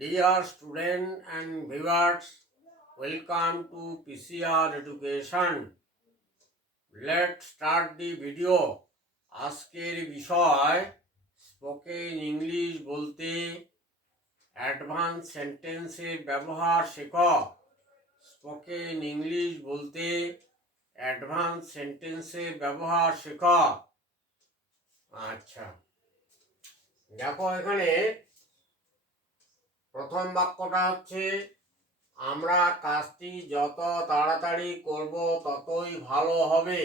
Dear student and viewers, welcome to PCR Education. Let's start the video. আজকের বিষয় spoken English বলতে অ্যাডভান্স সেন্টেন্সের ব্যবহার শেখো। স্পোকেন ইংলিশ বলতে অ্যাডভান্স সেন্টেন্সের ব্যবহার শেখো। আচ্ছা, দেখো এখানে প্রথম বাক্যটা হচ্ছে আমরা কাজটি যত তাড়াতাড়ি করব ততই ভালো হবে।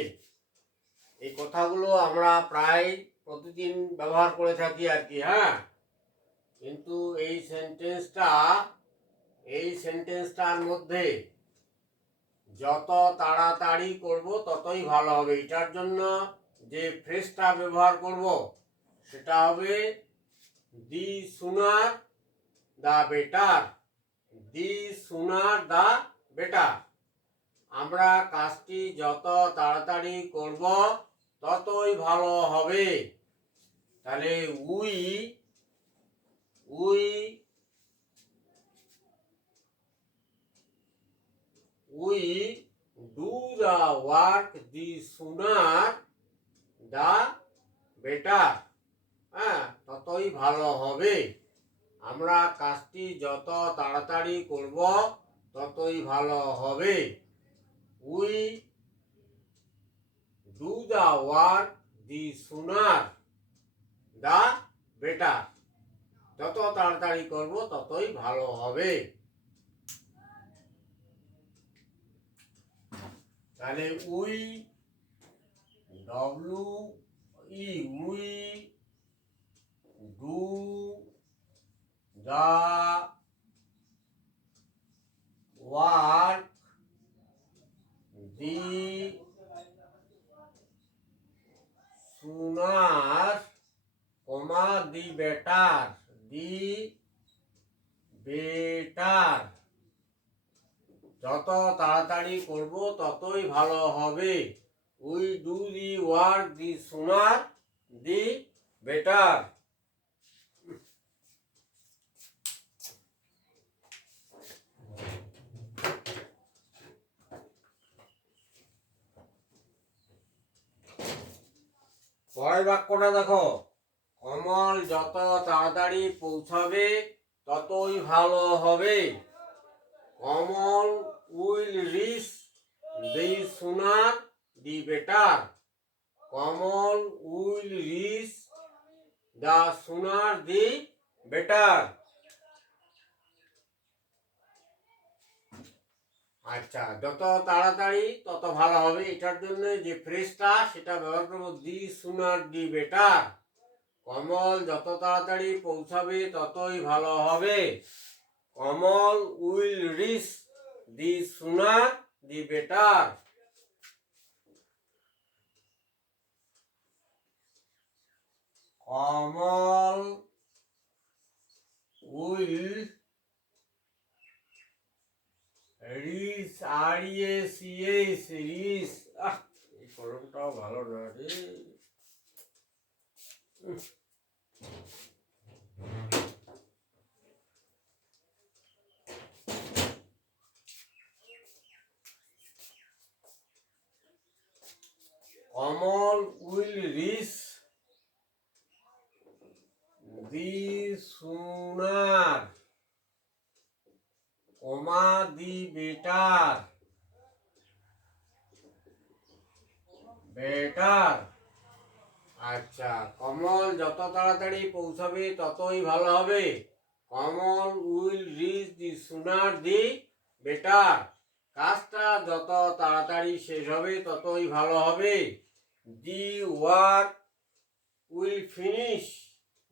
এই কথাগুলো আমরা প্রায় প্রতিদিন ব্যবহার করে থাকি আর কি, হ্যাঁ। কিন্তু এই সেন্টেন্সটার মধ্যে যত তাড়াতাড়ি করব ততই ভালো হবে, এটার জন্য যে ফ্রেজটা ব্যবহার করব সেটা হবে the sooner the better. The sooner the better. আমরা কাজটি যত তাড়াতাড়ি করব ততই ভালো হবে। তাহলে we do the work the sooner the better. হ্যাঁ, ততই ভালো হবে। আমরা কাজটি যত তাড়াতাড়ি করব ততই ভালো হবে। We do the work the sooner the better. যত তাড়াতাড়ি করব ততই ভালো হবে। তাহলে we do the work the sooner the better. যত তাড়াতাড়ি করব ততই ভালো হবে। We do the work the sooner the better. পরের বাক্যটা দেখো, কমল যত তাড়াতাড়ি পৌঁছাবে ততই ভালো হবে। Kamal will reach the sooner the better. Kamal will reach the sooner the better. আচ্ছা, যত তাড়াতাড়ি তত ভালো হবে, এটার জন্য যে ফ্রেজটা সেটা ব্যবহার করবো দি সুনার দি বেটার। কমল যত তাড়াতাড়ি পৌঁছাবে ততই ভালো হবে। Kamal will reach the sooner the better. Kamal will reach reach. এই কলমটাও ভালো না রে। Kamal will reach the sooner the better. আচ্ছা, কমল যত তাড়াতাড়ি পৌঁছাবে ততই ভালো হবে। Kamal will reach the sooner the better. কাজটা যত তাড়াতাড়ি শেষ হবে ততই ভালো হবে। The work will finish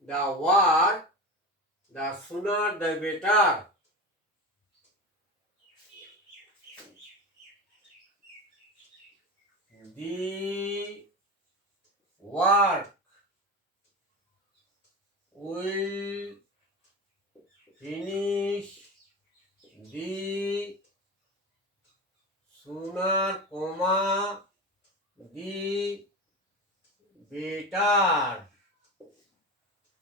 the work the sooner the better. The work will finish the sooner the better.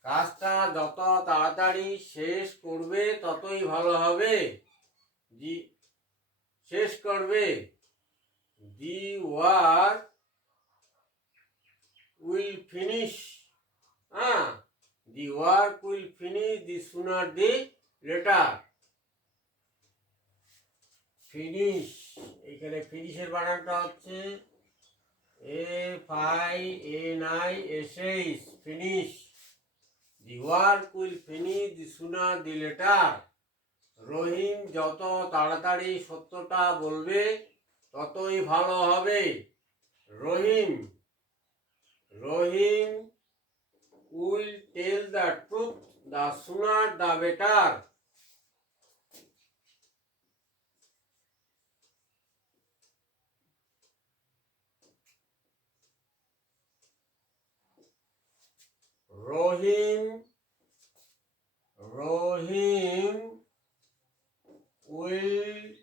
কাজটা যত তাড়াতাড়ি শেষ করবে ততই ভালো হবে। দি শেষ করবে। The work will finish. হ্যাঁ, the work will finish the sooner the later. Finish, এখানে ফিনিশের বানানটা হচ্ছে FINISH, finish. The work will finish the sooner the later. Rahim যত তাড়াতাড়ি সত্যটা বলবে ততই ভালো হবে। Rahim will tell the truth the sooner the better. Rahim will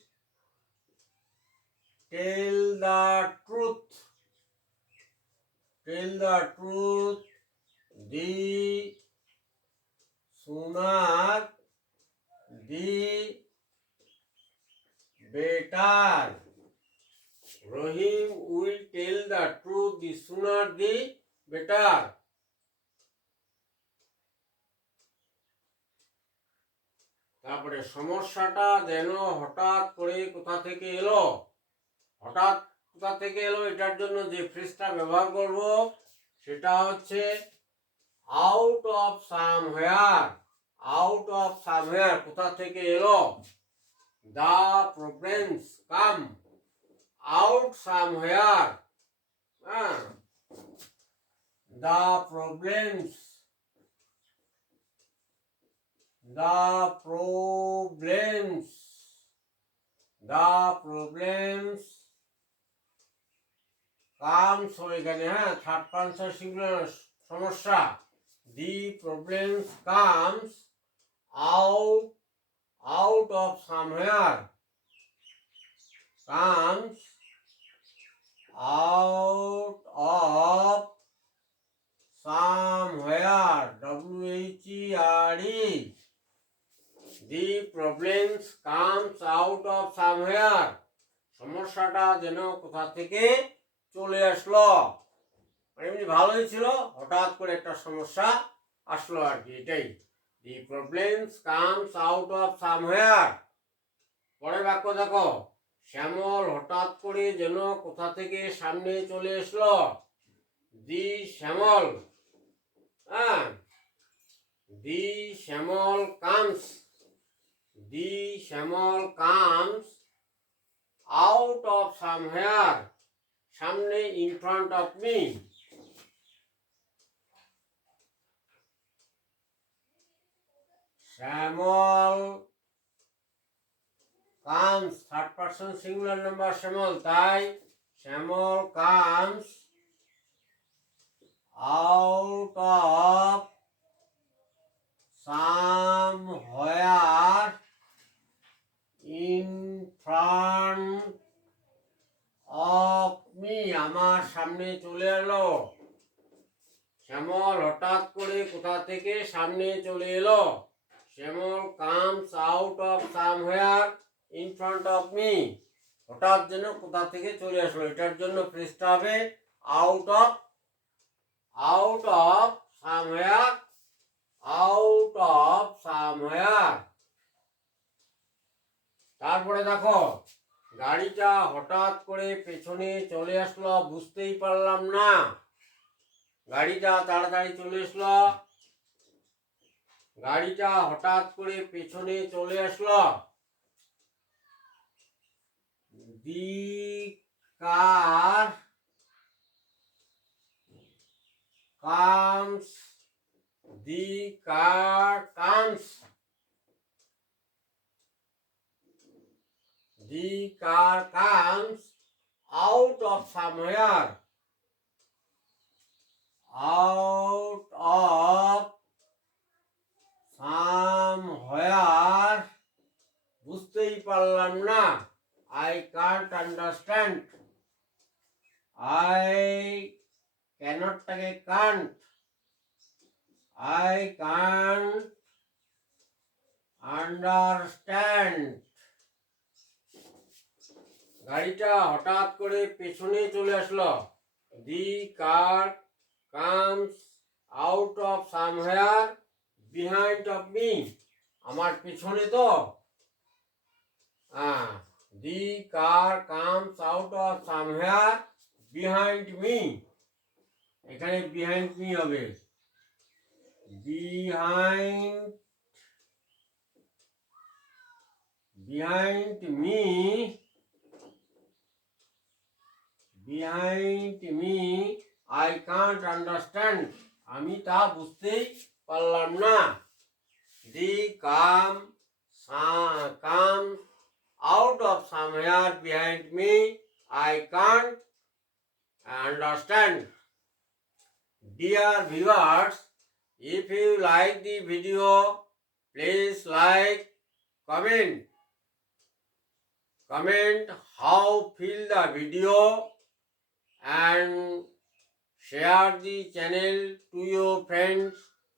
tell the truth the sooner the better. Rahim will tell the truth the sooner the better. তারপরে সমস্যাটা যেন হঠাৎ করে কোথা থেকে এলো। হঠাৎ কোথা থেকে এলো, এটার জন্য যে ফ্রেজটা ব্যবহার করব সেটা হচ্ছে out of somewhere. Out of somewhere, কোথা থেকে এলো। The problems come out somewhere. হ্যাঁ, দ্য প্রবলেমস কামস, এখানে হ্যাঁ থার্ড পারসন সিঙ্গুলার সমস্যা। The problems comes out of somewhere. Comes out of somewhere. WHERE. The problems comes out of somewhere. সমস্যাটা যেন কোথা থেকে চলে আসলো। মানে এমনি ভালোই ছিল, হঠাৎ করে একটা সমস্যা আসলো আর কি, এটাই। The problems comes out of somewhere. পরের বাক্য দেখো, শ্যামল হঠাৎ করে যেন কোথা থেকে সামনে চলে আসলো। দি শ্যামল, হ্যাঁ, দি শ্যামল কামস out of somewhere. সামনে, in front of me. Shyamal comes, third person singular number শ্যামল, তাই শ্যামল comes out of somewhere in front of me. আমার সামনে চলে এলো। শ্যামল হঠাৎ করে কোথা থেকে সামনে চলে এলো। শ্যামল comes out of somewhere in front of me. হঠাৎ যেন কোথা থেকে চলে আসলো, এটার জন্য ফ্রেজটা হবে out of somewhere. তারপরে দেখো, গাড়িটা হঠাৎ করে পেছনে চলে আসলো, বুঝতেই পারলাম না। গাড়িটা তাড়াতাড়ি চলে আসলো, গাড়িটা হঠাৎ করে পেছনে চলে আসলো। দি কার comes out of somewhere. বুঝতেই পারলাম না। I can't understand. I cannot take can't. I can't understand. গাড়িটা হঠাৎ করে পেছনে চলে আসলো। The car comes out of somewhere behind of me. আমার পেছনে তো The car comes out of somewhere behind me. এখানে behind me হবে behind me, I can't understand. আমি তা বুঝতেই পারলাম না। The comes out of somewhere behind me, I can't understand. Dear viewers, if you like the video, please like, comment how feel the video, and share the channel to your friends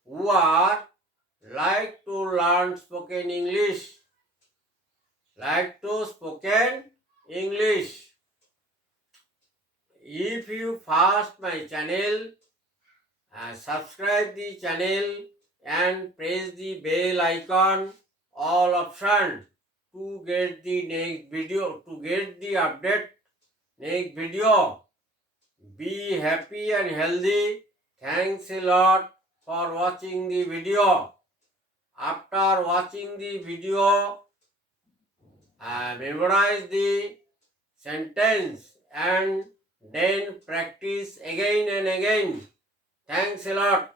who are like to learn spoken English. If you first my channel, subscribe the channel and press the bell icon all option to get the next video, to get the update next video. Be happy and healthy. Thanks a lot for watching the video. After watching the video, memorize the sentence and then practice again and again. Thanks a lot.